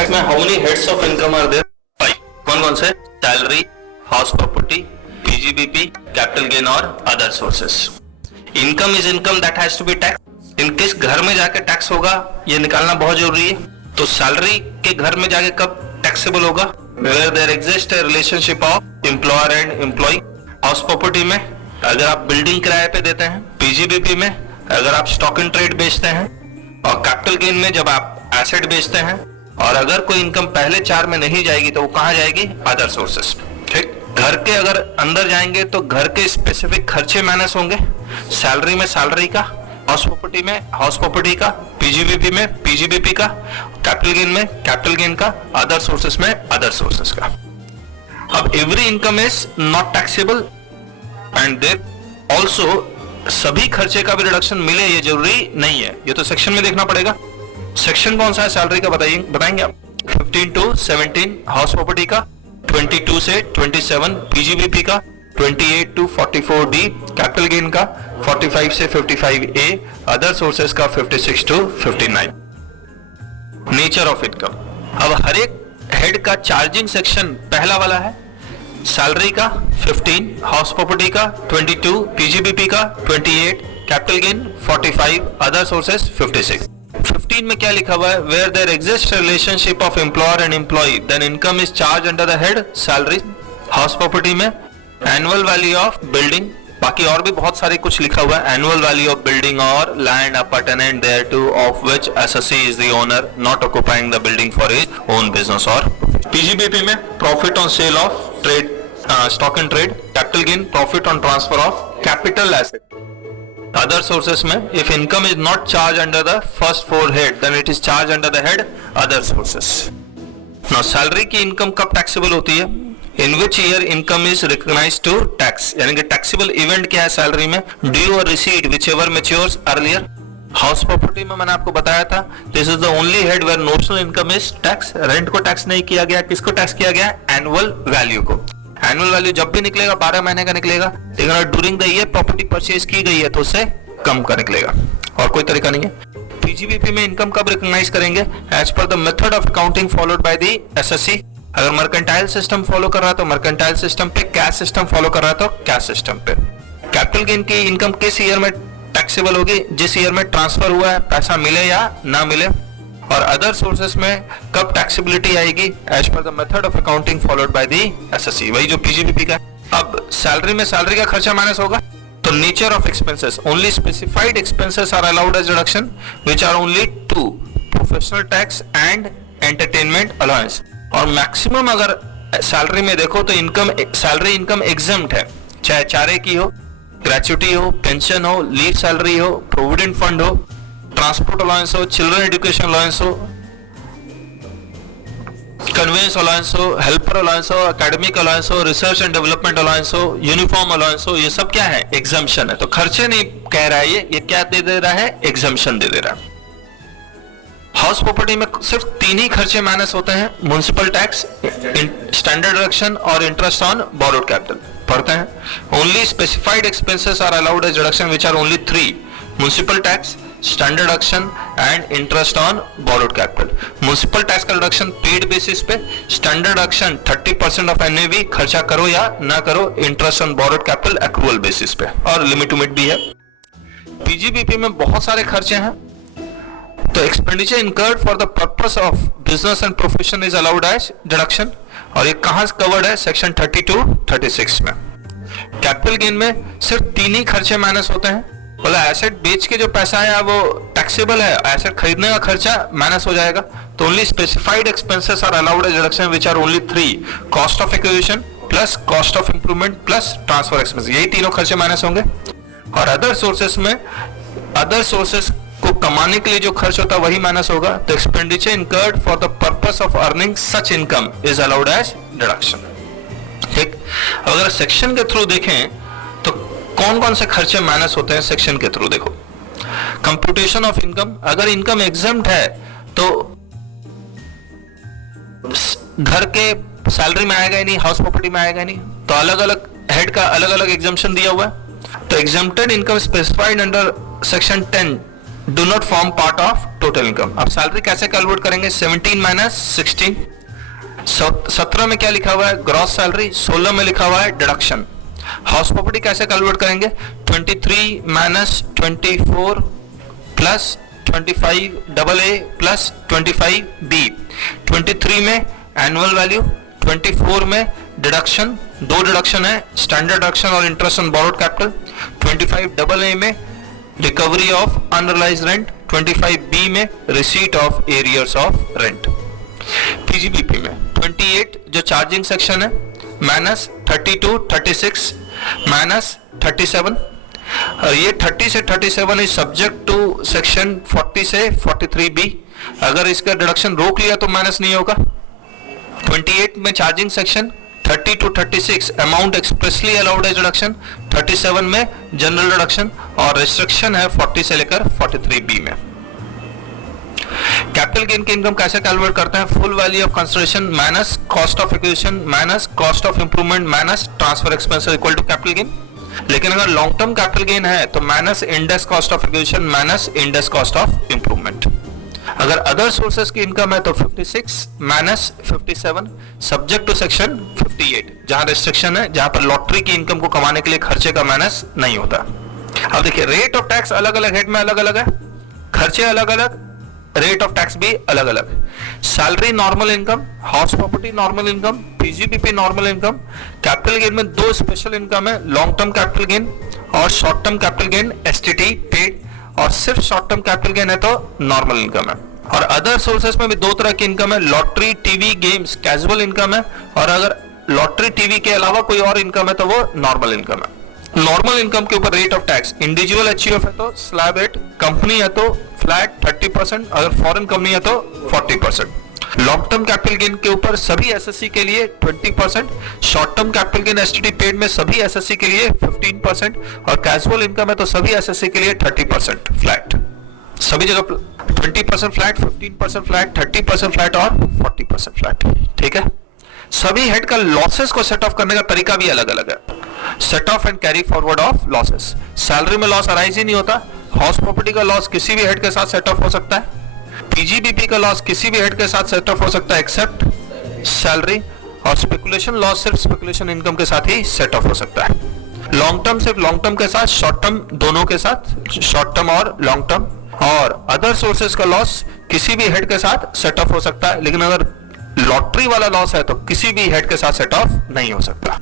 इसमें how many heads of income are there? 5. कौन कौन से? Salary, house property, PGBP, capital gain और other sources. Income is income that has to be tax. इन किस घर में जाके टैक्स होगा ये निकालना बहुत जरूरी है. तो सैलरी के घर में जाके कब टैक्सेबल होगा? Where there exist a relationship of employer and employ. House property में अगर आप बिल्डिंग किराए पे देते हैं, पीजीबीपी में अगर आप स्टॉक इन ट्रेड बेचते हैं, और कैपिटल गेन में जब आप एसेट बेचते हैं. और अगर कोई इनकम पहले 4 में नहीं जाएगी तो वो कहां जाएगी? Other sources. ठीक. घर के अगर अंदर जाएंगे तो घर के स्पेसिफिक खर्चे माइनस होंगे. सैलरी में सैलरी का, हाउस प्रॉपर्टी में हाउस प्रॉपर्टी का, पीजीबीपी में पीजीबीपी का, कैपिटल गेन में कैपिटल गेन का, अदर सोर्सेस में अदर सोर्सेस का. अब every income is not taxable and there also सभी खर्चे का भी रिडक्शन मिले ये जरूरी नहीं है. ये तो सेक्शन में देखना पड़ेगा. सेक्शन कौन सा है सैलरी का बताएंगे आप? 15 to 17 हाउस प्रॉपर्टी का, 22 से 27 पीजीबीपी का, 28 to 44 डी कैपिटल गेन का, 45 से 55 ए अदर सोर्सेस का, 56 to 59. Nature of income. अब हर एक हेड का चार्जिंग सेक्शन पहला वाला है. सैलरी का 15, हाउस प्रॉपर्टी का 22, पीजीबीपी का 28, कैपिटल गेन 45, अदर सोर्सेस 56. 15 में क्या लिखा हुआ है? Where there exist relationship of employer and employee then income is charge under the head salary. House property में एनुअल वैल्यू ऑफ बिल्डिंग, बाकी और भी बहुत सारे कुछ लिखा हुआ है. एनुअल वैल्यू ऑफ बिल्डिंग और land appurtenant thereto of which assessee is the owner not occupying the building for his own business. और पीजीबीपी में profit on sale of trade, stock and trade. Capital gain profit on transfer of capital asset. Other sources में if income is not charge under the first 4 head then it is charge under the head other sources. Now salary की income कब taxable होती है? In which year income is recognised to tax. यानी कि taxable event क्या है salary में? Due और receipt whichever matures earlier. House property में मैंने आपको बताया था this is the only head where notional income is tax. Rent को टैक्स नहीं किया गया. किसको टैक्स किया गया? एनुअल वैल्यू को. एनुअल वैल्यू जब भी निकलेगा 12 महीने का निकलेगा. लेकिन अगर during the year property purchase की गई है तो उससे कम का निकलेगा. और कोई तरीका नहीं है. पीजीबीपी में इनकम कब रिकॉग्नाइज करेंगे? As per the method of accounting followed by the assessee. अगर मर्केंटाइल सिस्टम फॉलो कर रहा है तो मर्केंटाइल सिस्टम पे, कैश सिस्टम फॉलो कर रहा है तो कैश सिस्टम पे. कैपिटल गेन की इनकम किस ईयर में टैक्सेबल होगी? जिस ईयर में ट्रांसफर हुआ है, पैसा मिले या ना मिले. और अदर सोर्सेस में कब टैक्सेबिलिटी आएगी? As per the method of accounting followed by the assessee. वही जो पीजीबीपी का. अब सैलरी में सैलरी का खर्चा माइनस होगा. तो nature of expenses only specified expenses are allowed as reduction which are only 2 professional tax and entertainment allowance. और मैक्सिमम अगर सैलरी में देखो तो इनकम सैलरी इनकम एग्जम्प्ट है. चाहे चारे की हो, ग्रेचुटी हो, पेंशन हो, लीव सैलरी हो, प्रोविडेंट फंड हो, ट्रांसपोर्ट अलाउंस हो, चिल्ड्रन एजुकेशन अलाउंस हो, कन्वेंस अलाउंस हो, हेल्पर अलाउंस हो, एकेडमिक अलाउंस हो, रिसर्च एंड डेवलपमेंट अलाउंस हो, यूनिफॉर्म अलाउंस हो. ये सब क्या है? एग्जम्पशन है. तो खर्चे नहीं कह रहा है ये क्या दे रहा है? एग्जम्पशन दे रहा है. हाउस प्रॉपर्टी में सिर्फ 3 ही खर्चे माइनस होते हैं. म्युनिसिपल टैक्स, स्टैंडर्ड डिडक्शन और इंटरेस्ट ऑन बोरोड कैपिटल पढ़ते हैं. Only specified expenses are allowed as reduction which are only 3. Municipal tax, standard deduction and interest on borrowed capital. Municipal tax का reduction paid basis पे, standard deduction 30% of NAV खर्चा करो या ना करो, interest on borrowed capital accrual basis पे, और limit to meet भी है. पीजीबीपी में बहुत सारे खर्चे हैं. तो expenditure incurred for the purpose of business and profession is allowed as deduction. और ये कहां कवर्ड है? सेक्शन 32, 36 में. कैपिटल गेन में सिर्फ 3 ही खर्चे माइनस होते हैं. बोला एसेट बेच के जो पैसा है वो टैक्सेबल है, एसेट खरीदने का खर्चा माइनस हो जाएगा. तो only specified expenses are allowed as deduction which are only 3. Cost of acquisition plus cost of improvement plus transfer expense. यही तीनों खर्चे माइनस होंगे. और अदर सोर्सेस में अदर सोर्सेस को कमाने के लिए जो खर्च होता है वही माइनस होगा. तो expenditure incurred for the purpose of earning such income is allowed as deduction. ठीक. अगर सेक्शन के थ्रू देखें तो कौन कौन से खर्चे माइनस होते हैं सेक्शन के थ्रू? देखो, कंप्यूटेशन ऑफ इनकम. अगर इनकम एग्जम्प्ट है तो घर के सैलरी में आएगा ही नहीं, हाउस प्रॉपर्टी में आएगा ही नहीं. तो अलग अलग हेड का अलग अलग एग्जम्पशन दिया हुआ है. तो exempted income specified under section 10 do not form part of total income. अब सैलरी कैसे कैलकुलेट करेंगे? 17 माइनस 16। 17 में क्या लिखा हुआ है? Gross salary. 16 में लिखा हुआ है डिडक्शन। हाउस प्रॉपर्टी कैसे कैलकुलेट करेंगे? 23 minus 24 plus 25 double A plus 25 B. 23 में एनुअल वैल्यू, 24 में डिडक्शन, दो डिडक्शन है, स्टैंडर्ड डिडक्शन और interest on borrowed capital. 25 double A में recovery of unrealised rent, 25 B में receipt of arrears of rent. PGBP में 28 जो चार्जिंग सेक्शन है माइनस 32, 36 माइनस 37, और ये 30 से 37 इज सब्जेक्ट टू सेक्शन 40 से 43 बी। अगर इसका डिडक्शन रोक लिया तो माइनस नहीं होगा। 28 में charging section, 30 to 36 amount expressly allowed as deduction, 37 में जनरल डिडक्शन, और रिस्ट्रिक्शन है 40 से लेकर 43 बी में। कैपिटल गेन की इनकम कैसे कैलकुलेट करते हैं? Full value of consideration minus cost of acquisition minus cost of improvement minus transfer expenses equal to capital gain. लेकिन अगर लॉन्ग टर्म कैपिटल गेन है तो minus index cost of acquisition minus index cost of improvement. अगर other sources की income है तो 56 minus 57 subject to section 58, जहां restriction है, जहां पर लॉटरी की इनकम को कमाने के लिए खर्चे का माइनस नहीं होता। अब देखिए रेट ऑफ टैक्स अलग अलग हेड में अलग अलग है, खर्चे अलग अलग, रेट ऑफ टैक्स भी अलग अलग। Salary normal income, house property normal income, PGBP normal income. Capital gain में दो स्पेशल इनकम है, लॉन्ग टर्म कैपिटल गेन और short term capital gain STT paid, और सिर्फ शॉर्ट टर्म कैपिटल गेन है तो नॉर्मल इनकम है। और अदर सोर्सेस में भी दो तरह की इनकम है, lottery, TV, games casual income है, और अगर लॉटरी, टीवी के अलावा कोई और इनकम है तो वो नॉर्मल इनकम है। नॉर्मल इनकम के ऊपर rate of tax individual HUF है तो स्लैब रेट, कंपनी है तो फ्लैट 30%, अगर फॉरेन कंपनी है तो 40%। लॉन्ग टर्म कैपिटल गेन के ऊपर सभी एसएससी के लिए 20%, short term capital gain STT paid में सभी एसएससी के लिए 15%, और कैजुअल इनकम है तो सभी एसएससी के लिए 30% फ्लैट। सभी जगह 20% फ्लैट, 15% फ्लैट, 30% फ्लैट और 40% फ्लैट। ठीक है। सभी हेड का लॉसेस को सेट ऑफ करने का तरीका भी अलग अलग है। Set of and carry forward of losses. Salary में लॉस अराइज ही नहीं होता। हाउस प्रॉपर्टी का लॉस किसी भी हेड के साथ सेट ऑफ हो सकता है। पीजीबीपी का लॉस किसी भी हेड के साथ सेट ऑफ हो सकता है एक्सेप्ट सैलरी, और स्पेकुलेशन लॉस सिर्फ स्पेकुलेशन इनकम के साथ ही सेट ऑफ हो सकता है। लॉन्ग टर्म सिर्फ लॉन्ग टर्म के साथ, शॉर्ट टर्म दोनों के साथ, शॉर्ट टर्म और लॉन्ग टर्म। और अदर सोर्सेस का लॉस किसी भी हेड के साथ सेट ऑफ हो सकता है, लेकिन अगर लॉटरी वाला लॉस है तो किसी भी हेड के साथ सेट ऑफ नहीं हो सकता।